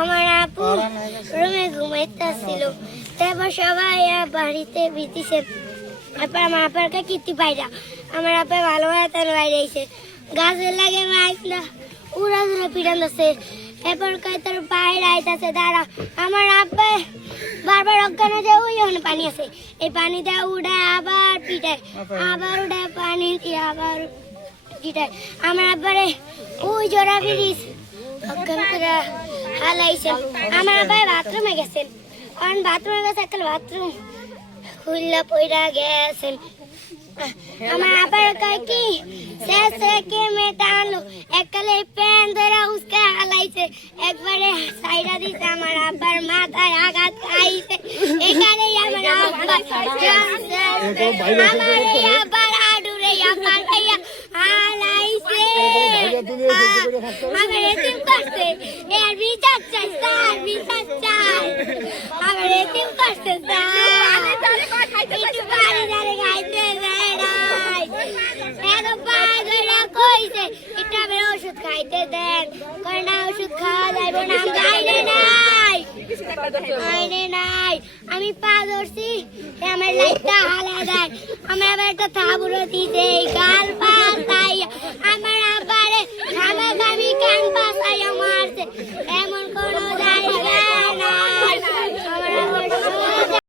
আমার আপু রুমে ঘুমাইতেছিল, তারপর সবাই বাড়িতে বিতিছে। তারপর আমার আপারকে কীর্তি পাইরা আমার আপা ভালো তার বাইরে আইছে, গাছের লাগে মাইকলা উড়া ধরে পিটান দিচ্ছে। এরপর তার বাইরে আইতাছে দাঁড়া, আমার আপা বারবার অজ্ঞান হয়ে যায়। ওই ওখানে পানি আছে, এই পানিতে উড়ায় আবার পিটায়, আবার উড়ায় পানি দিয়ে আবার পিটায়। আমার আব্বারে ওই জোড়া ব্রিজ অজ্ঞান করে হালাইছে। আমার আব্বাই বাথরুমে গেছেন, কারণ বাথরুমে গেছে একটা বাথরুম খুললা পইরা গেছেন। আমার আবার কয় কি শেষ রেখে মেয়েটা আনলো, এককালে প্যান ধরে উসকে হালাইছে, একবারে সাইডা দিছে। আমার আব্বার মাথায় আঘাত খাইছে, এখানেই আমার আব্বা আমার আব্বার আডুরে আব্বার খাইয়া হালাইছে। আমার এতিম করছে, এর বিচার চাই স্যার, বিচার চাই। আমার এতিম করছে স্যার, একটু বাড়ি দাঁড়ে খাইতে দেয় নাই, এত পাগলা কইছে এটা আমি ওষুধ খাইতে দেন, কই না ওষুধ খাওয়া যাইব না, গাইলে নাই গাইলে নাই। আমি পা ধরছি, আমার লাইটটা হালা দেয়, আমার আবার একটা থাবুরো দিতে গাল পা